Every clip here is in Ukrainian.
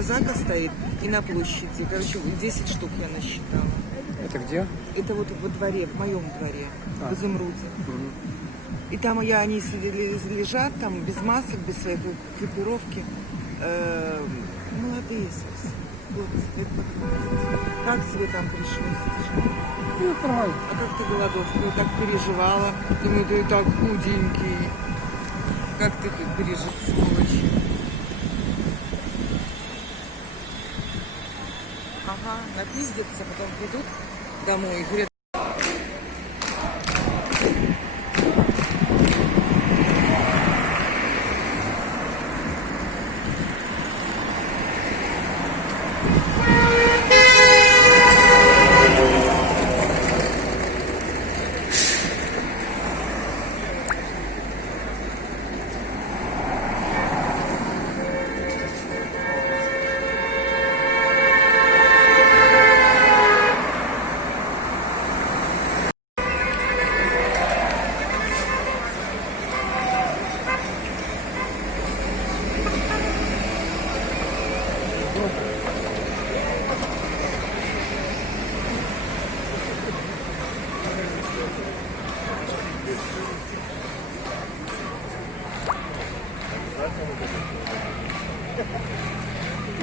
Автозака стоит и на площади. Короче, 10 штук я насчитала. Это где? Это вот во дворе, в моем дворе, в Изумруде. И там они лежат, там без масок, без своей экипировки. Молодые совсем. Вот, лет по 20. Как тебе там пришлось? Ну, нормально. А как ты голодовку? Я так переживала. Думаю, ты и так худенький. Как ты пережил, сволочь? Ага, напиздятся, потом придут домой и говорят,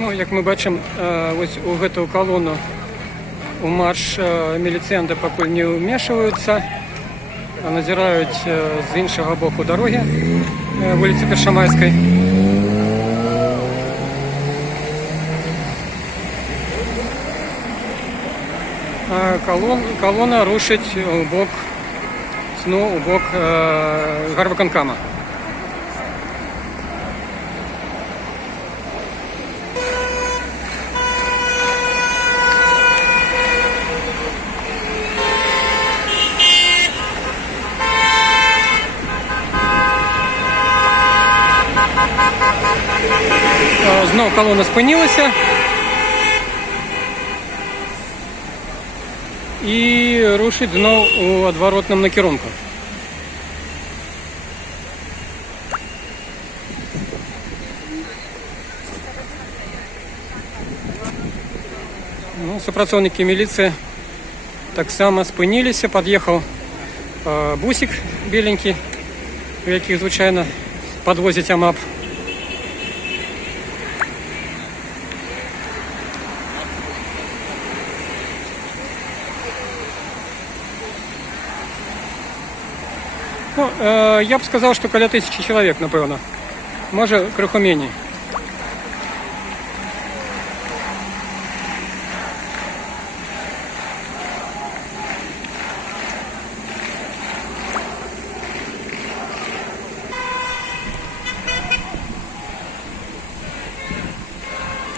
Ну, як ми бачимо, ось у гэту колону у марш міліцыянты пакуль не ўмешваюцца, а назіраюць з іншага боку дарогі, вуліцы Першамайскай. Колона рушыць у бок, у бок гарвыканкама. Знову колона спинилася і рушить знову у адваротному накірунку. Ну, супрацоўнікі міліцыі таксама спыніліся, пад'ехаў бусик беленькі, у якіх звычайна падвозяць амап. Ну, я б сказаў, што каля 1000 чалавек, напэўна. Можа, крыху меней.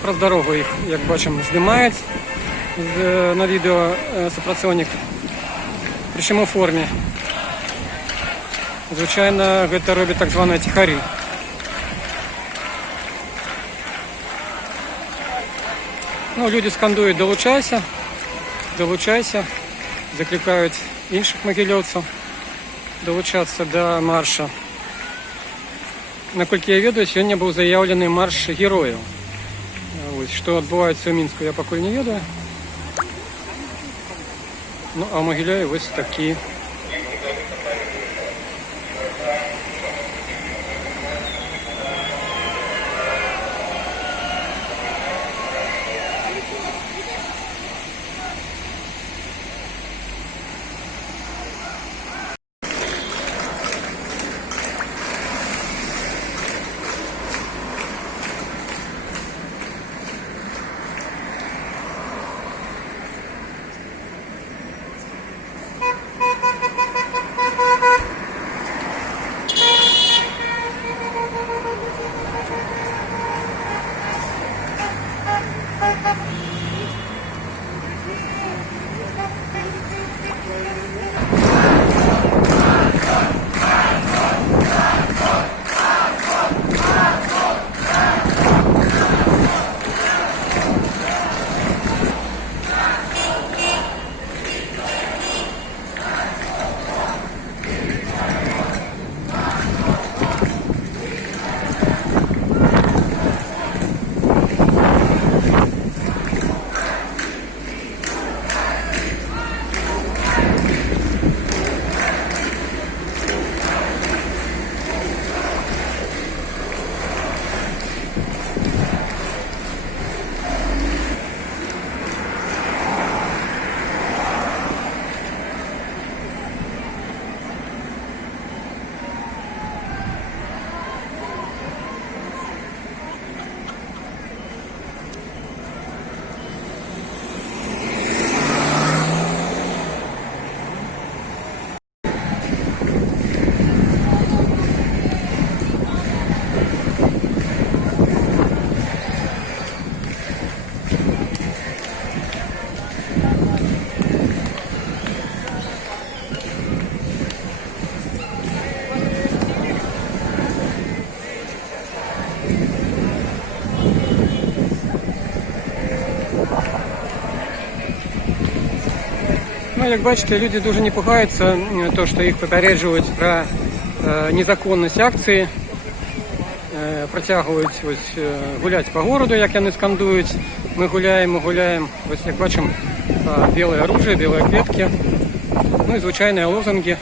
Праз дарогу іх, як бачым, здымаюць на відэо супрацоўнік. Прычым у форме. Звычайна гэта робяць так званыя ціхары. Ну, людзі скандуюць «Далучайся», долучайся, закликають інших могилівців долучатися до марша. Наколькі я ведаю, сьогодні був заявлений марш героїв. Ось, що відбувається у Мінську, я поки не ведаю. Ну, а в Могилеві ось такі. Ну, як бачите, люди дуже не пугаються, то, що їх попереджують про незаконність акції, протягують ось гуляти по городу, як вони скандують. Ми гуляємо, гуляємо. Ось як бачимо, біле оружие, білі квітки, ну і звичайні лозунги.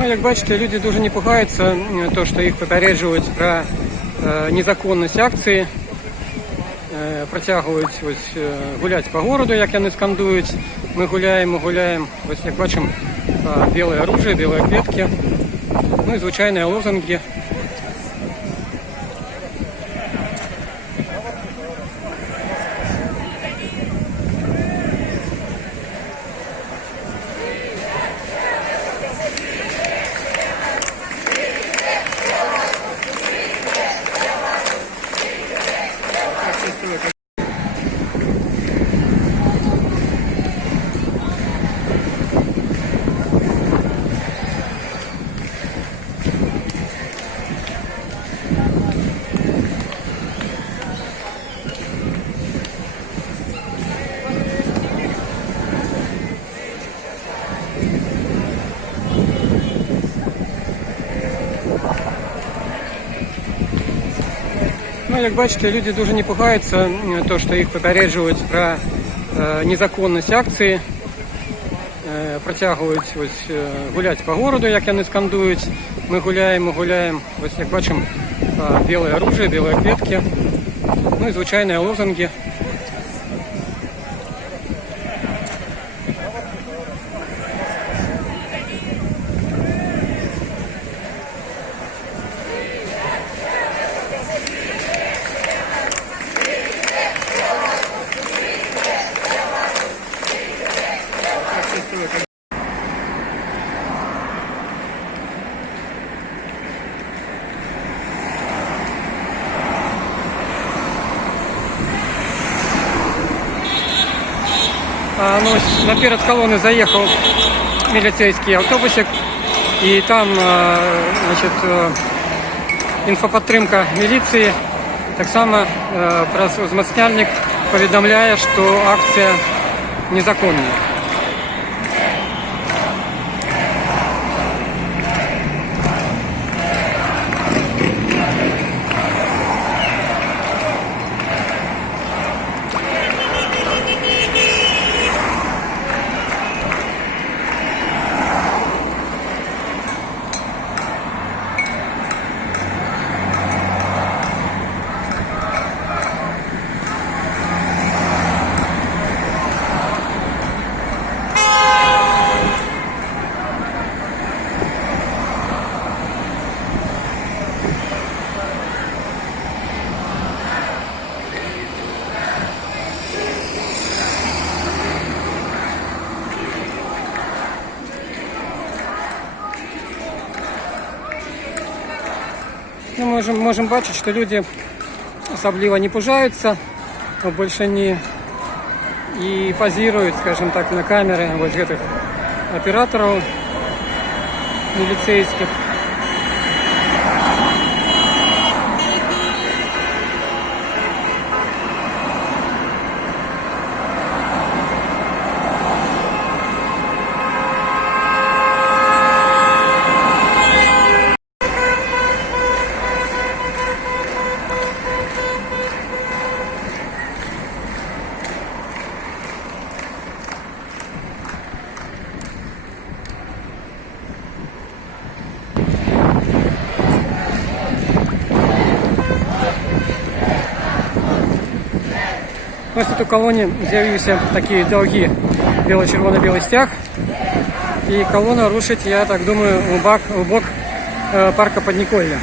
Ну, як бачите, люди дуже не пугаються, то, що їх попереджують про незаконність акції, протягують гуляти по городу, як вони скандують. Ми гуляємо. Ось як бачимо, біле оружие, білі квітки, ну і звичайні лозунги. Ну, як бачите, люди дуже не пугаються, то, що їх попереджують про незаконність акції, протягують гуляти по городу, як вони скандують. Ми гуляємо. Ось як бачимо, біле оружие, білі квітки, ну і звичайні лозунги. Ну, ось наперед колони заїхав міліцейський автобусик, і там інфопідтримка міліції. Так само прес-узмацняльник повідомляє, що акція незаконна. Ну, можем бачить, что люди особливо не пужаются, больше не и позируют, скажем так, на камеры вот этих операторов милицейских. Ось тут у колоні з'явився такий довгий біло-червоно-білий стяг. І колона рушить, я так думаю, у бок парка Подниколья.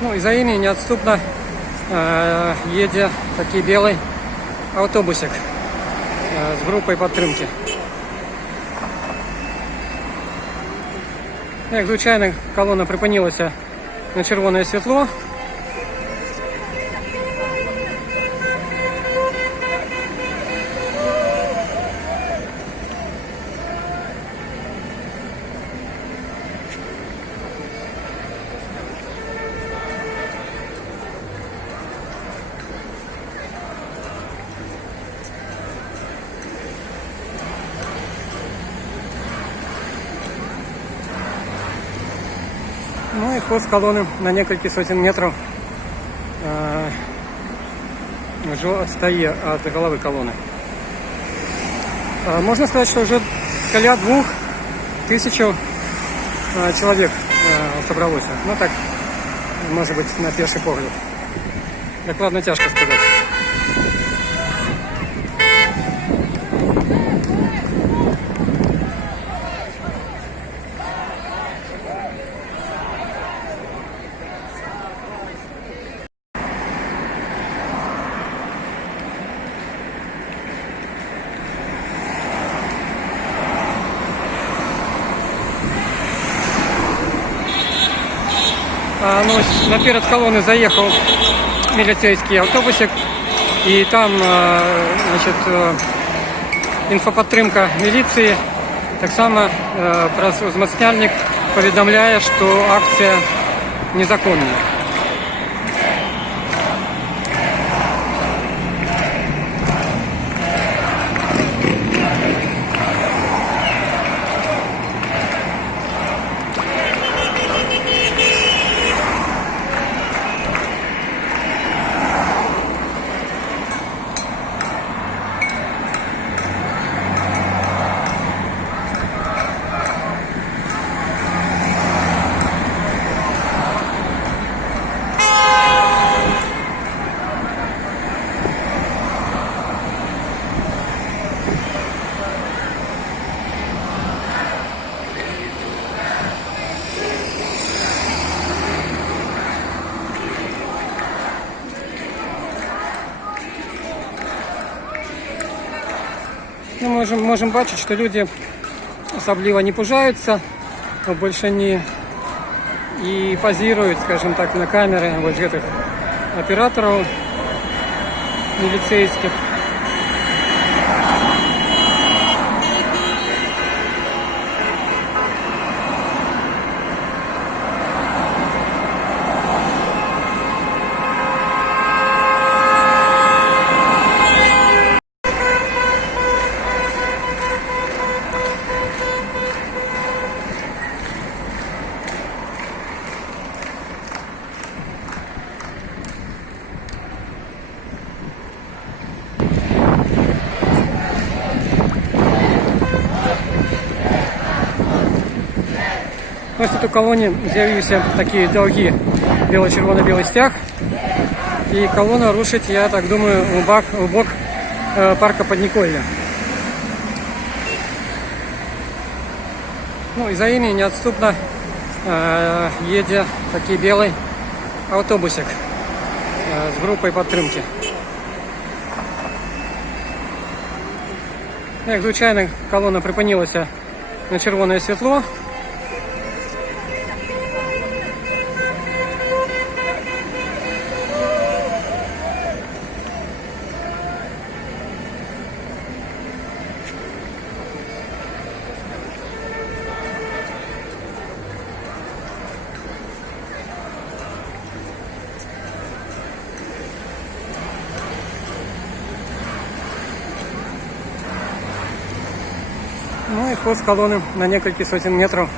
Ну и за ими неотступно едет такий белый автобусик с группой подтримки. Як звичайно, колона припинилася на червоне світло. Ну и хвост колонны на несколько сотен метров уже отстає от головы колонны. Можно сказать, что уже каля 2000 чоловік собралося. Ну так, може бути, на перший погляд. Докладно тяжко сказати. Ну, наперед колонны заехал милицейский автобусик, и там, значит, інфоподтримка міліції, так само пресс-узмацняльник повідомляє, що акція незаконна. Ну, можем бачить, что люди особливо не пужаются, больше не и позируют, скажем так, на камеры вот этих операторов милицейских. Ось тут у колоні з'явився такий довгий біло-червоно-білий стяг. І колона рушить, я так думаю, у бок парка Подниколья. Ну и за ими неотступно едет такий белый автобусик с группой подтримки. Як звичайно, колона припинилася на червоне світло. Ну и хвост колонны на несколько сотен метров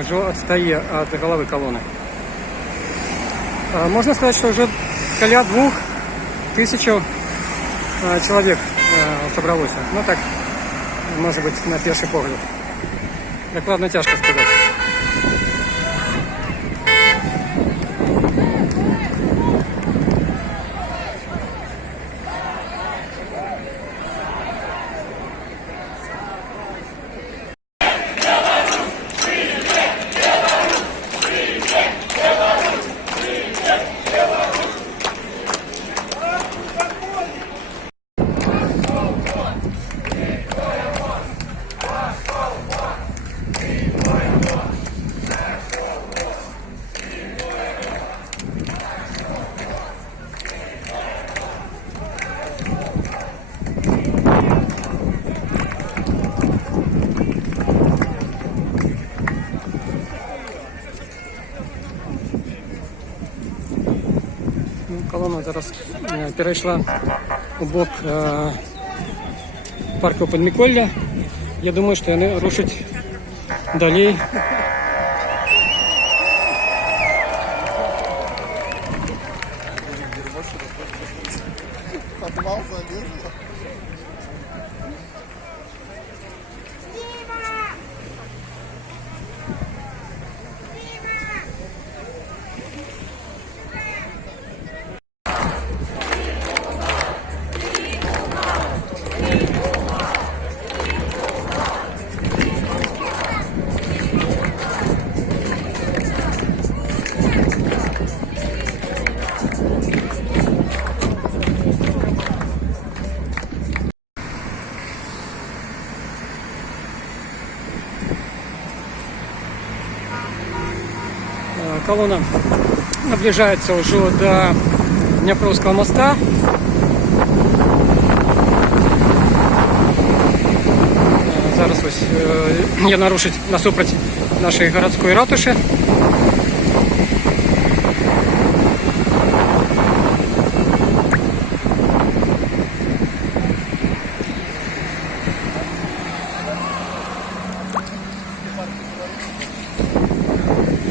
уже отстає от головы колонны. Можно сказать, что уже каля 2000 человек собралось. Ну так, может быть, на перший погляд. Докладно тяжко сказать. Колона зараз перейшла у бок парку Подниколья. Я думаю, що вони рушать далі. колонна наближается уже до Днепровского моста. Зараз ось я нарушить насупроть нашей городской ратуши.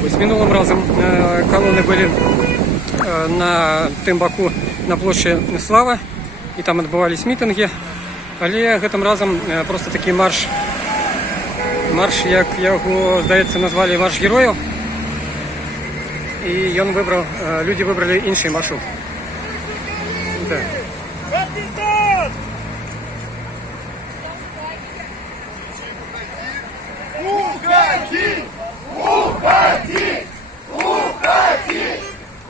Ось минулым разом колонны были на тим боку на площі Слава, і там відбувались мітинги. Але гэтым разом просто такий марш, як його, здається, назвали марш героїв. І він вибрав, люди вибрали інший маршрут. Так. Уходи! Уходи! Уходи!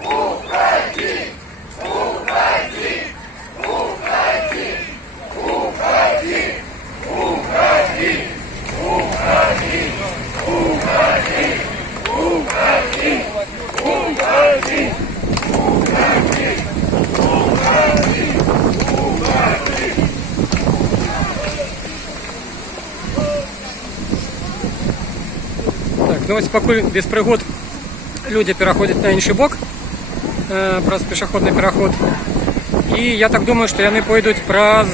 Уходи! Уходи! Уходи! Уходи! Уходи! Уходи! Уходи! Уходи! Уходи! Так, ну ось поки без пригод люди переходять на інший бок, праз пішохідний переход. І я так думаю, що вони пойдуть праз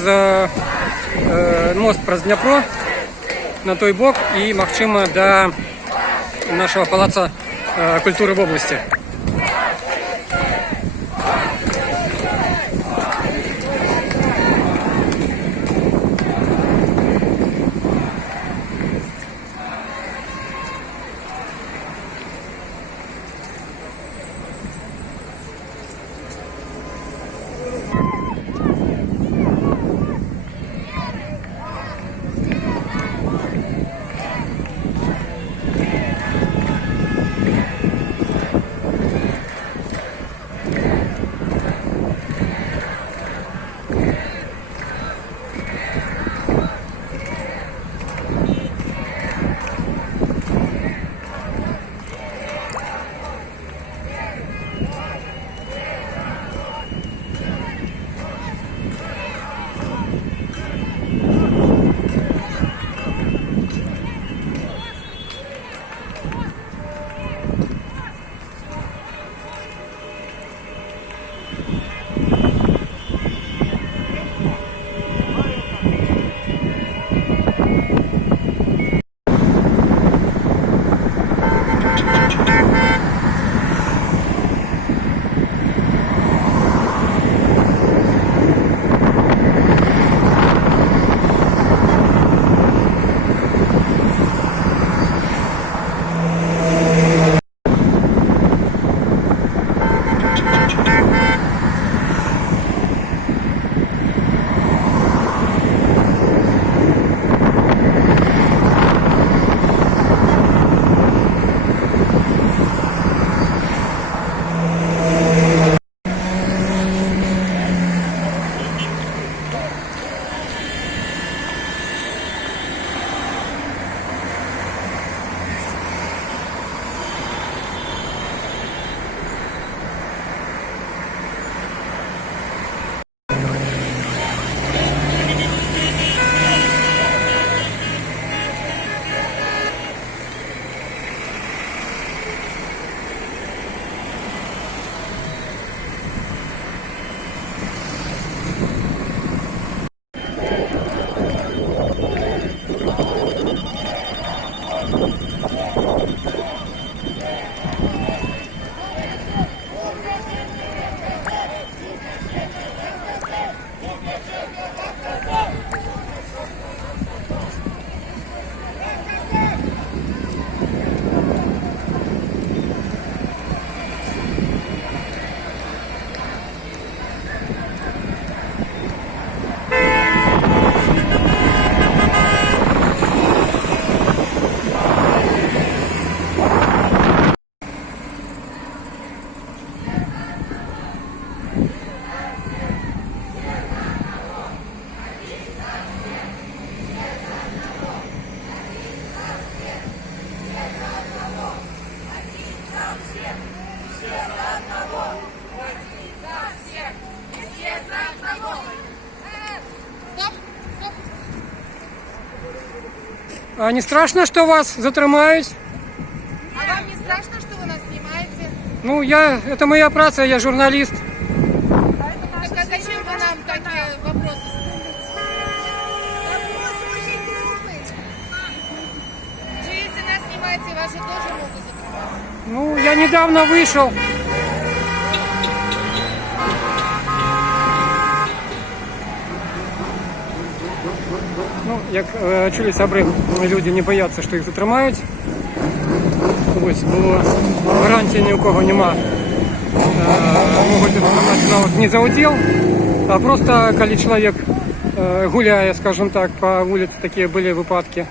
мост праз Дніпро на той бок і, можливо, до нашого палацу культури в області. А не страшно, что вас затримають? А вам не страшно, что вы нас снимаете? Ну, это моя праца, я журналист. Так а зачем вы нам такие вопросы задаете? Вопрос очень глупый. Что если нас снимаете, вас же тоже могут затримать? Ну, я недавно вышел. Ну, як чулі сябри, люди не бояться, що їх затримають. Ось, бо гарантії ні у кого нема. Можуть затримати навіть не за уділ, а просто коли чоловік гуляє, скажем так, по вулиці, такі були випадки.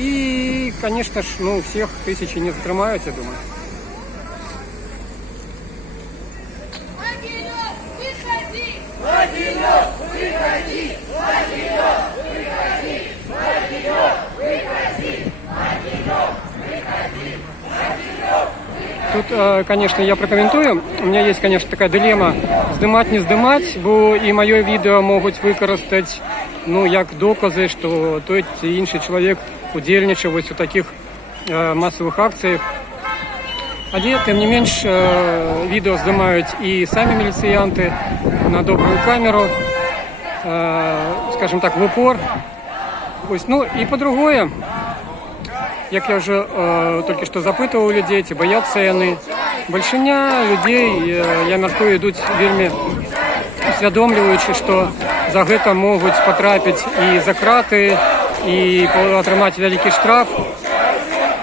И, конечно ж, ну, всех тысячи не затримають, я думаю. Могилев, выходи! Могилев, выходи! Могилев, выходи! Могилев, выходи! Могилев, выходи! Могилев! Тут, конечно, я прокоментую. У меня есть, конечно, такая дилемма, здымать, не здымать, бо і моє відео можуть використати, ну, як докази, що той чи інший чоловік удільничав ось у таких масових акціях. Але, тим не менш, відео знімають і самі міліціянти на добру камеру, скажімо так, в упор. Ось, ну, і по-друге, як я вже тільки що запитував у людей, ці бояться вони. Большиня людей, я міркую, йдуть вельми усвідомлюючи, що за гэта можуть потрапити і за крати, і отримати великий штраф.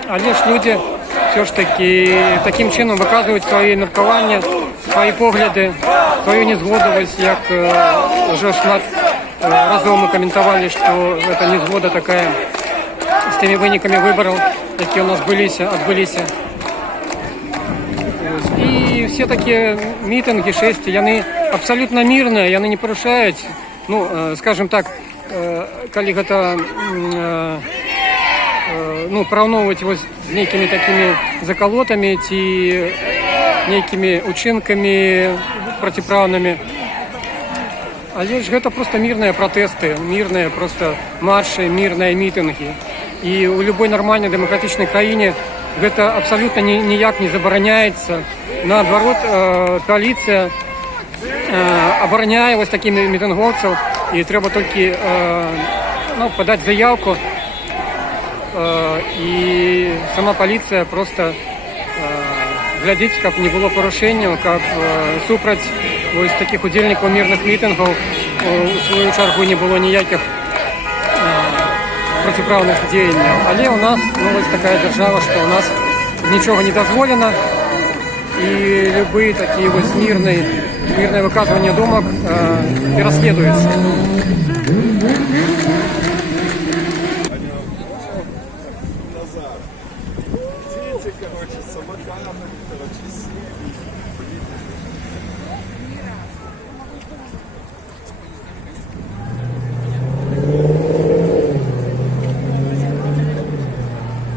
Але ж люди все ж таки таким чином виказують свої міркування, свої погляди, свою незгодовість, як вже шмат разом ми коментували, що ця незгода така з тими виниками виборів, які у нас відбулися. І всі такі мітинги, шествия, вони абсолютно мирні, вони не порушають, ну, скажімо так, коли гэта ну, параўноўваць вось з нейкімі такімі закалотамі ці нейкімі учынкамі проціпраўнымі. Але ж гэта просто мирныя пратэсты, мирныя просто маршы, мирныя мітынгі. І ў любой нормальнай дэмакратычнай краіне гэта абсалютна ніяк не забараняецца. Наадварот, коаліцыя абараняе вось такімі мітынгоўцаў, і трэба толькі ну, падаць заявку, і сама паліцыя просто глядзіць, каб не было парушэнняў, каб супраць вось такіх удзельнікаў мірных мітынгаў у сваю чаргу не было ніякіх проціпраўных дзеянняў. Але у нас, ну, вось такая дзяржава, што у нас нічога не дазволена, і любые такие вот мирные выказывания думок переследуются. Дети, короче, самокаты, короче,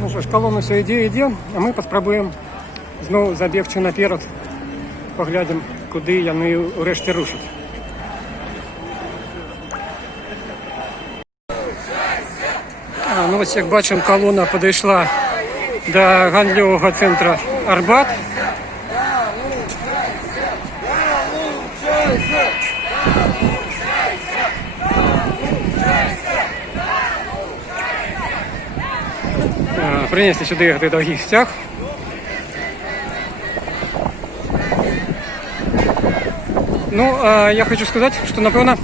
Ну що ж, колона все йде, а ми поспробуємо знову забігти наперед, поглядимо, куди вони врешті рушать. Ну ось, як бачимо, колона підійшла до гандльового центру Арбат. Принесли сюди гэтый довгий стяг. Ну, я хочу сказать, что, напевно,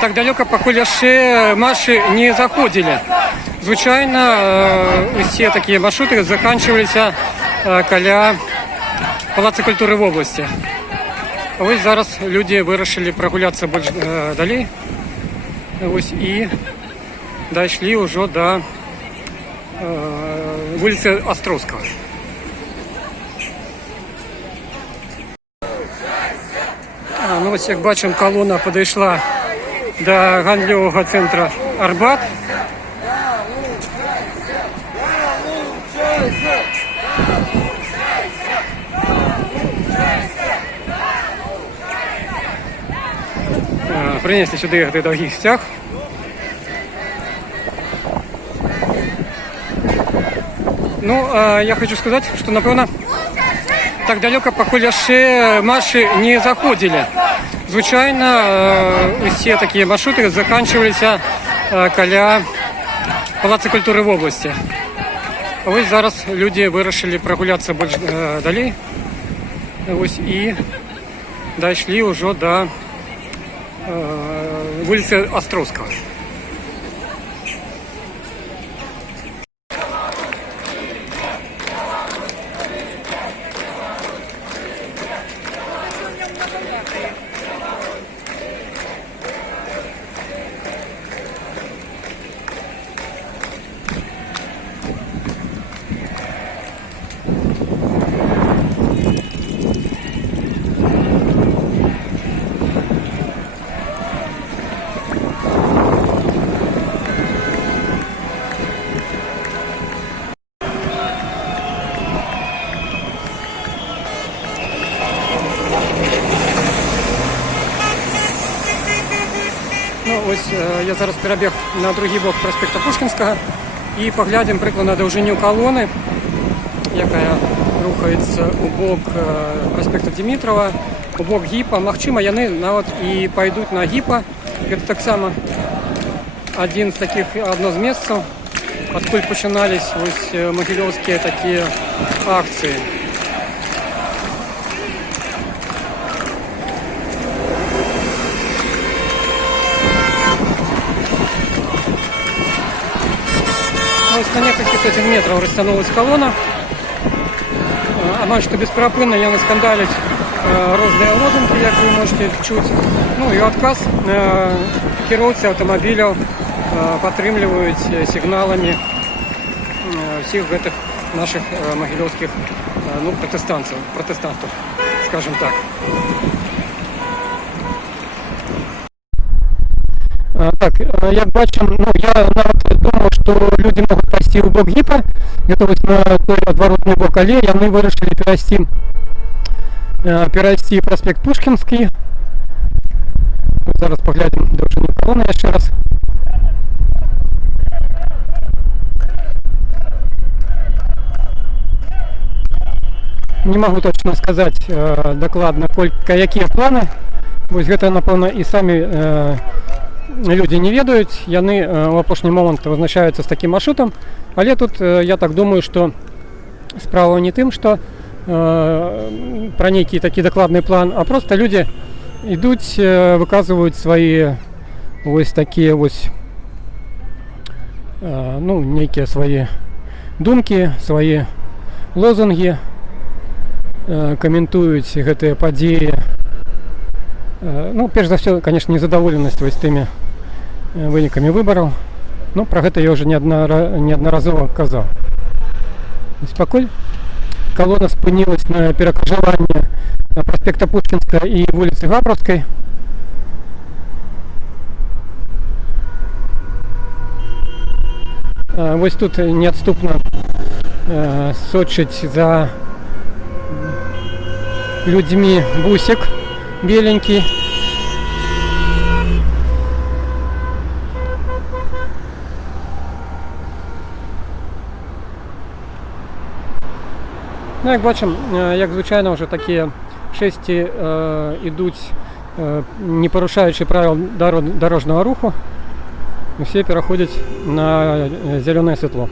так далеко пакуль яшчэ маршы не заходили. Звычайно, все такие маршруты заканчивались каля Палаца культуры в области. Ось зараз люди вырашили прогуляться больше далей. Ось и дошли уже до вулицы Островского. Ну ось, як бачимо, колона підійшла до гандльового центру Арбат. Принесли сюди гэтый довгий стяг. Ну, я хочу сказать, что, напевно, так далеко пакуль яшчэ маршы не заходзілі. Звычайна усе такія маршруты заканчиваліся каля Палаца культуры в области. Вось зараз людзі вырашылі прагуляцца больш далей. Вось і дайшлі ўжо да вуліцы Астроўскага. Ну, ось я зараз перабег на другі бок проспекта Пушкінського і поглядім прикладно довжиню колони, яка рухається у бок проспекта Димитрова, у бок ГІПа. Магчыма, яны нават і пойдуть на ГІПа. Гэта таксама одно з месцаў, адкуль пачынались ось магілёўскія такія акцыі. На нескольких сотен метров растянулась колонна. Амаль што бесперапынна яны скандалять розныя лозунгі, як вы можете чуць. Ну і адказ кіроўцы аўтамабіляў падтрымліваюць сігналамі всіх гэтых наших магілёўскіх протестантов, скажем так. Так, як бачым, я нават думаў, што людзі могуць пайсці ў бок ГІПа, гэта вось на той адваротны бок, але яны вырашылі перайсці проспект Пушкінскі. Зараз паглядзім даўжыню колоны яшчэ раз. Не магу точна сказаць дакладна, якія планы. Вось гэта, напэўна, і самі людзі не ведаюць, яны ў апошні момант вызначаюцца з такім маршрутам, але тут я так думаю, што справа не тым, што пра нейкі такі дакладны план, а проста людзі ідуць, выказваюць свае вось такія вось нейкія свае думкі, свае лозунгі, каментуюць гэтыя падзеі. Перш за все, конечно, незадаволенасць вось тымі вынікамі выбараў. Пра гэта я ўжо неаднаразова казаў. Пакуль колонна спынілась на перакрыжаванні проспекта Пушкінскага і вуліцы Габраўскай. Вось тут неадступна сочыць за людзьмі бусік беленький. Як бачым, як звычайна ўжо такія шэсці ідуць, не парушаючы правил дорожнага руху, усе пераходзяць на зялёнае святло.